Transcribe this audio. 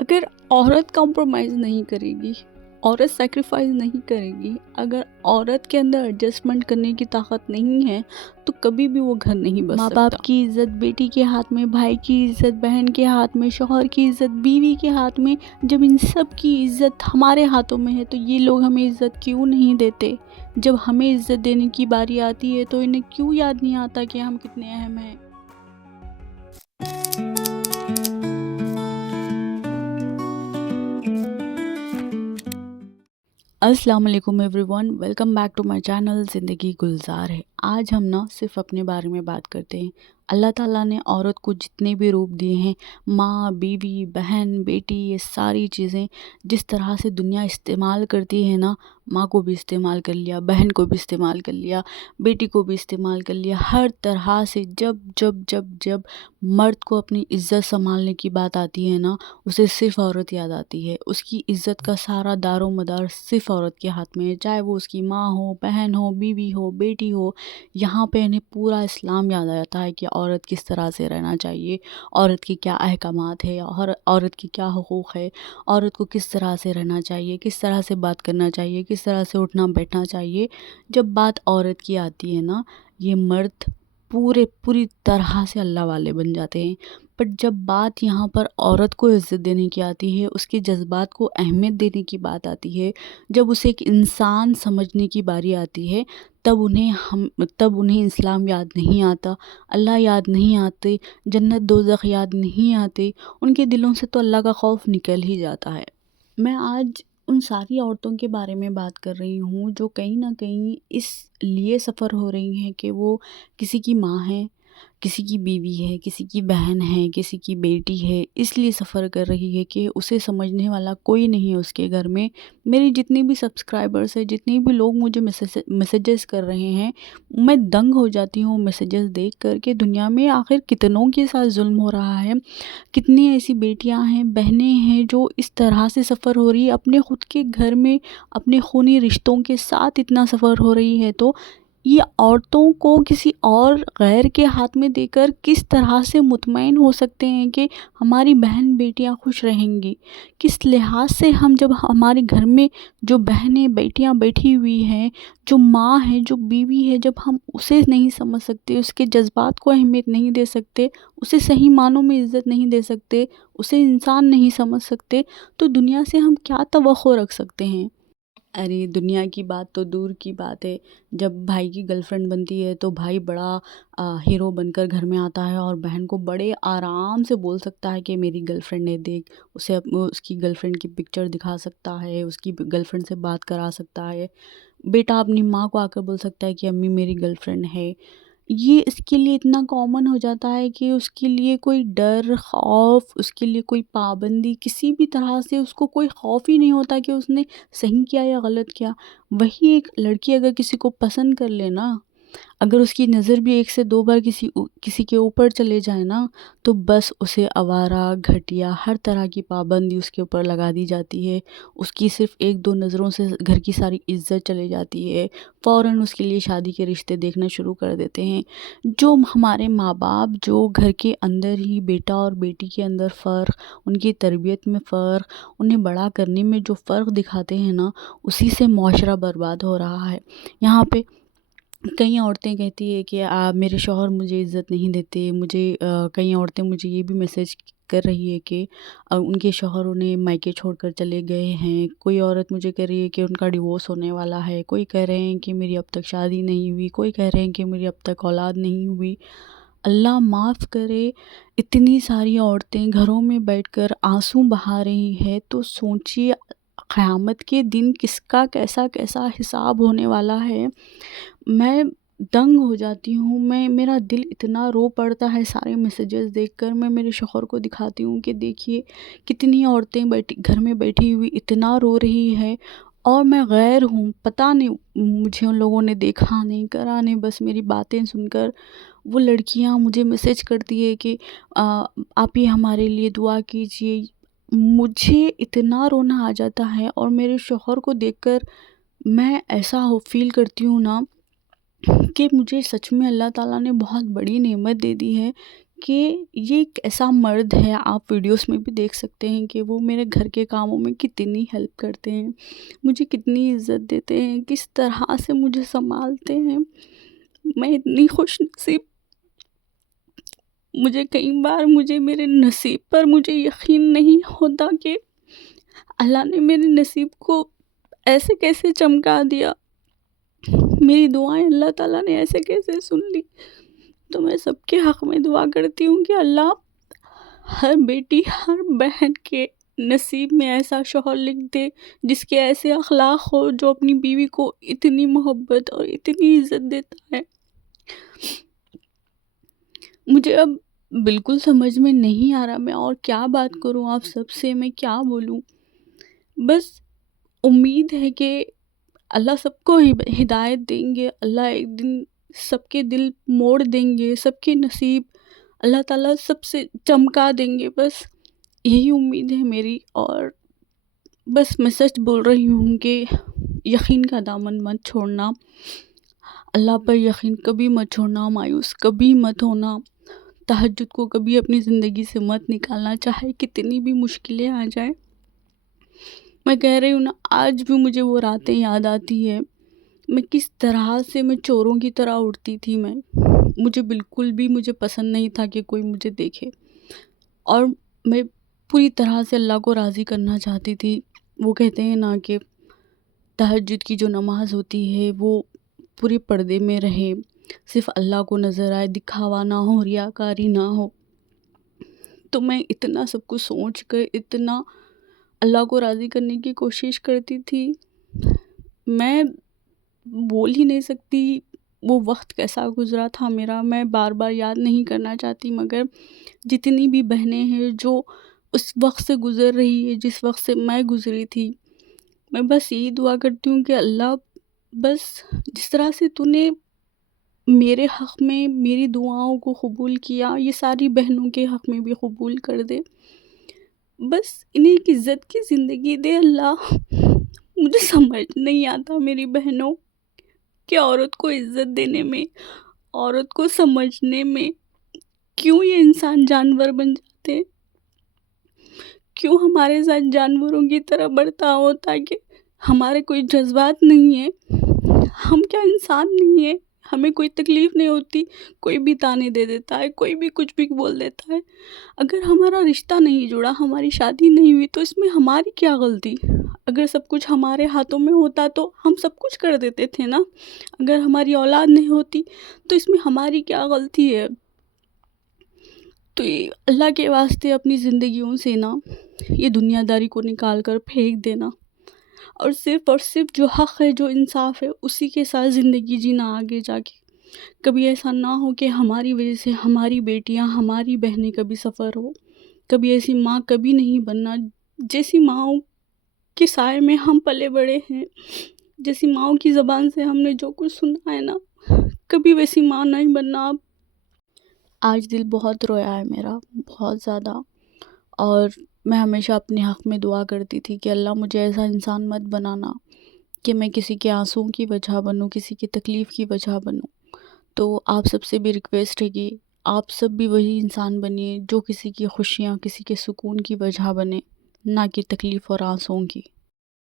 اگر عورت کمپرومائز نہیں کرے گی، عورت سیکریفائز نہیں کرے گی، اگر عورت کے اندر ایڈجسٹمنٹ کرنے کی طاقت نہیں ہے تو کبھی بھی وہ گھر نہیں بس سکتا۔ ماں باپ کی عزت بیٹی کے ہاتھ میں، بھائی کی عزت بہن کے ہاتھ میں، شوہر کی عزت بیوی کے ہاتھ میں۔ جب ان سب کی عزت ہمارے ہاتھوں میں ہے تو یہ لوگ ہمیں عزت کیوں نہیں دیتے؟ جب ہمیں عزت دینے کی باری آتی ہے تو انہیں کیوں یاد نہیں آتا کہ ہم کتنے اہم ہیں؟ السلام علیکم everyone, welcome back to my channel Zindagi Gulzar ہے۔ آج ہم صرف اپنے بارے میں بات کرتے ہیں۔ اللہ تعالیٰ نے عورت کو جتنے بھی روپ دیے ہیں، ماں، بیوی، بہن، بیٹی، یہ ساری چیزیں جس طرح سے دنیا استعمال کرتی ہے نا، ماں کو بھی استعمال کر لیا، بہن کو بھی استعمال کر لیا، بیٹی کو بھی استعمال کر لیا، ہر طرح سے جب جب جب جب مرد کو اپنی عزت سنبھالنے کی بات آتی ہے نا، اسے صرف عورت یاد آتی ہے۔ اس کی عزت کا سارا دار و مدار صرف عورت کے ہاتھ میں ہے، چاہے وہ اس کی ماں ہو، بہن ہو، بیوی ہو، بیٹی ہو۔ یہاں پہ انہیں پورا اسلام یاد آتا ہے کہ عورت کس طرح سے رہنا چاہیے، عورت کی کیا احکامات ہے، اور عورت کی کیا حقوق ہے، عورت کو کس طرح سے رہنا چاہیے، کس طرح سے بات کرنا چاہیے، کس طرح سے اٹھنا بیٹھنا چاہیے۔ جب بات عورت کی آتی ہے نا، یہ مرد پوری طرح سے اللہ والے بن جاتے ہیں۔ بٹ جب بات یہاں پر عورت کو عزت دینے کی آتی ہے، اس کے جذبات کو اہمیت دینے کی بات آتی ہے، جب اسے ایک انسان سمجھنے کی باری آتی ہے، تب انہیں اسلام یاد نہیں آتا، اللہ یاد نہیں آتے، جنت دوزخ یاد نہیں آتے، ان کے دلوں سے تو اللہ کا خوف نکل ہی جاتا ہے۔ میں آج ان ساری عورتوں کے بارے میں بات کر رہی ہوں جو کہیں نہ کہیں اس لیے سفر ہو رہی ہیں کہ وہ کسی کی ماں ہے، کسی کی بیوی ہے، کسی کی بہن ہے، کسی کی بیٹی ہے، اس لیے سفر کر رہی ہے کہ اسے سمجھنے والا کوئی نہیں ہے اس کے گھر میں۔ میری جتنی بھی سبسکرائبرز ہیں، جتنے بھی لوگ مجھے میسیجز کر رہے ہیں، میں دنگ ہو جاتی ہوں میسیجز دیکھ کر کے دنیا میں آخر کتنوں کے ساتھ ظلم ہو رہا ہے، کتنی ایسی بیٹیاں ہیں، بہنیں ہیں جو اس طرح سے سفر ہو رہی ہے، اپنے خود کے گھر میں اپنے خونی رشتوں کے ساتھ اتنا سفر ہو رہی ہے، تو یہ عورتوں کو کسی اور غیر کے ہاتھ میں دے کر کس طرح سے مطمئن ہو سکتے ہیں کہ ہماری بہن بیٹیاں خوش رہیں گی؟ کس لحاظ سے ہم جب ہمارے گھر میں جو بہنیں بیٹیاں بیٹھی ہوئی ہیں، جو ماں ہے، جو بیوی ہے، جب ہم اسے نہیں سمجھ سکتے، اس کے جذبات کو اہمیت نہیں دے سکتے، اسے صحیح معنوں میں عزت نہیں دے سکتے، اسے انسان نہیں سمجھ سکتے، تو دنیا سے ہم کیا توقع رکھ سکتے ہیں؟ ارے دنیا کی بات تو دور کی بات ہے، جب بھائی کی گرل فرینڈ بنتی ہے تو بھائی بڑا ہیرو بن کر گھر میں آتا ہے اور بہن کو بڑے آرام سے بول سکتا ہے کہ میری گرل فرینڈ ہے، دیکھ، اسے اس کی گرل فرینڈ کی پکچر دکھا سکتا ہے، اس کی گرل فرینڈ سے بات کرا سکتا ہے۔ بیٹا اپنی ماں کو آ کر بول سکتا ہے کہ امی میری گرل فرینڈ ہے۔ یہ اس کے لیے اتنا کامن ہو جاتا ہے کہ اس کے لیے کوئی ڈر، خوف، اس کے لیے کوئی پابندی، کسی بھی طرح سے اس کو کوئی خوف ہی نہیں ہوتا کہ اس نے صحیح کیا یا غلط کیا۔ وہی ایک لڑکی اگر کسی کو پسند کر لے نا، اگر اس کی نظر بھی ایک سے دو بار کسی کے اوپر چلے جائے نا، تو بس اسے آوارہ، گھٹیا، ہر طرح کی پابندی اس کے اوپر لگا دی جاتی ہے۔ اس کی صرف ایک دو نظروں سے گھر کی ساری عزت چلے جاتی ہے، فوراً اس کے لیے شادی کے رشتے دیکھنا شروع کر دیتے ہیں۔ جو ہمارے ماں باپ جو گھر کے اندر ہی بیٹا اور بیٹی کے اندر فرق، ان کی تربیت میں فرق، انہیں بڑا کرنے میں جو فرق دکھاتے ہیں نا، اسی سے معاشرہ برباد ہو رہا ہے۔ یہاں پہ کئی عورتیں کہتی ہے کہ میرے شوہر مجھے عزت نہیں دیتے، کئی عورتیں مجھے یہ بھی میسیج کر رہی ہے کہ ان کے شوہر انہیں مائکے چھوڑ کر چلے گئے ہیں، کوئی عورت مجھے کہہ رہی ہے کہ ان کا ڈیورس ہونے والا ہے، کوئی کہہ رہے ہیں کہ میری اب تک شادی نہیں ہوئی، کوئی کہہ رہے ہیں کہ میری اب تک اولاد نہیں ہوئی۔ اللہ معاف کرے، اتنی ساری عورتیں گھروں میں بیٹھ کر آنسو بہا رہی ہے، تو سوچیے قیامت کے دن کس کا کیسا کیسا حساب ہونے والا ہے۔ میں دنگ ہو جاتی ہوں، میرا دل اتنا رو پڑتا ہے سارے میسیجز دیکھ کر۔ میں میرے شوہر کو دکھاتی ہوں کہ دیکھیے کتنی عورتیں گھر میں بیٹھی ہوئی اتنا رو رہی ہے، اور میں غیر ہوں، پتہ نہیں مجھے ان لوگوں نے دیکھا نہیں، کرا نہیں، بس میری باتیں سن کر وہ لڑکیاں مجھے میسیج کرتی ہے کہ آپ ہی ہمارے لیے دعا کیجیے۔ مجھے اتنا رونا آ جاتا ہے، اور میرے شوہر کو دیکھ کر میں ایسا فیل کرتی ہوں نا کہ مجھے سچ میں اللہ تعالیٰ نے بہت بڑی نعمت دے دی ہے کہ یہ ایک ایسا مرد ہے، آپ ویڈیوز میں بھی دیکھ سکتے ہیں کہ وہ میرے گھر کے کاموں میں کتنی ہیلپ کرتے ہیں، مجھے کتنی عزت دیتے ہیں، کس طرح سے مجھے سنبھالتے ہیں۔ میں اتنی خوش نصیب، مجھے کئی بار میرے نصیب پر مجھے یقین نہیں ہوتا کہ اللہ نے میرے نصیب کو ایسے کیسے چمکا دیا، میری دعائیں اللہ تعالیٰ نے ایسے کیسے سن لی۔ تو میں سب کے حق میں دعا کرتی ہوں کہ اللہ ہر بیٹی، ہر بہن کے نصیب میں ایسا شوہر لکھ دے جس کے ایسے اخلاق ہو، جو اپنی بیوی کو اتنی محبت اور اتنی عزت دیتا ہے۔ مجھے اب بالکل سمجھ میں نہیں آ رہا میں اور کیا بات کروں آپ سب سے، میں کیا بولوں۔ بس امید ہے کہ اللہ سب کو ہدایت دیں گے، اللہ ایک دن سب کے دل موڑ دیں گے، سب کے نصیب اللہ تعالیٰ سب سے چمکا دیں گے، بس یہی امید ہے میری۔ اور بس میں سچ بول رہی ہوں کہ یقین کا دامن مت چھوڑنا، اللہ پر یقین کبھی مت چھوڑنا، مایوس کبھی مت ہونا، تہجد کو کبھی اپنی زندگی سے مت نکالنا، چاہے کتنی بھی مشکلیں آ جائیں۔ میں کہہ رہی ہوں نا، آج بھی مجھے وہ راتیں یاد آتی ہے، میں کس طرح سے میں چوروں کی طرح اٹھتی تھی۔ مجھے بالکل بھی مجھے پسند نہیں تھا کہ کوئی مجھے دیکھے، اور میں پوری طرح سے اللہ کو راضی کرنا چاہتی تھی۔ وہ کہتے ہیں نا کہ تہجد کی جو نماز ہوتی ہے وہ پورے پردے میں رہے، صرف اللہ کو نظر آئے، دکھاوا نہ ہو، ریاکاری نہ ہو۔ تو میں اتنا سب کچھ سوچ کر اتنا اللہ کو راضی کرنے کی کوشش کرتی تھی، میں بول ہی نہیں سکتی وہ وقت کیسا گزرا تھا میرا، میں بار بار یاد نہیں کرنا چاہتی، مگر جتنی بھی بہنیں ہیں جو اس وقت سے گزر رہی ہے جس وقت سے میں گزری تھی، میں بس یہی دعا کرتی ہوں کہ اللہ بس جس طرح سے تو نے میرے حق میں میری دعاؤں کو قبول کیا، یہ ساری بہنوں کے حق میں بھی قبول کر دے، بس انہیں ایک عزت کی زندگی دے اللہ۔ مجھے سمجھ نہیں آتا میری بہنوں کہ عورت کو عزت دینے میں، عورت کو سمجھنے میں کیوں یہ انسان جانور بن جاتے ہیں، کیوں ہمارے ساتھ جانوروں کی طرح برتاؤ ہوتا ہے، کہ ہمارے کوئی جذبات نہیں ہیں، ہم کیا انسان نہیں ہیں، ہمیں کوئی تکلیف نہیں ہوتی، کوئی بھی تانے دے دیتا ہے، کوئی بھی کچھ بھی بول دیتا ہے۔ اگر ہمارا رشتہ نہیں جڑا، ہماری شادی نہیں ہوئی تو اس میں ہماری کیا غلطی؟ اگر سب کچھ ہمارے ہاتھوں میں ہوتا تو ہم سب کچھ کر دیتے تھے نا۔ اگر ہماری اولاد نہیں ہوتی تو اس میں ہماری کیا غلطی ہے؟ تو یہ اللہ کے واسطے اپنی زندگیوں سے نا یہ دنیا داری کو نکال کر پھینک دینا، اور صرف جو حق ہے، جو انصاف ہے، اسی کے ساتھ زندگی جینا آگے جا کے۔ کبھی ایسا نہ ہو کہ ہماری وجہ سے ہماری بیٹیاں، ہماری بہنیں کبھی سفر ہو، کبھی ایسی ماں کبھی نہیں بننا جیسی ماؤں کے سائے میں ہم پلے بڑے ہیں، جیسی ماؤں کی زبان سے ہم نے جو کچھ سنا ہے نا، کبھی ویسی ماں نہیں بننا۔ آج دل بہت رویا ہے میرا، بہت زیادہ، اور میں ہمیشہ اپنے حق میں دعا کرتی تھی کہ اللہ مجھے ایسا انسان مت بنانا کہ میں کسی کے آنسوؤں کی وجہ بنوں، کسی کی تکلیف کی وجہ بنوں۔ تو آپ سب سے بھی ریکویسٹ ہے کہ آپ سب بھی وہی انسان بنیے جو کسی کی خوشیاں، کسی کے سکون کی وجہ بنے، نہ کہ تکلیف اور آنسوؤں کی۔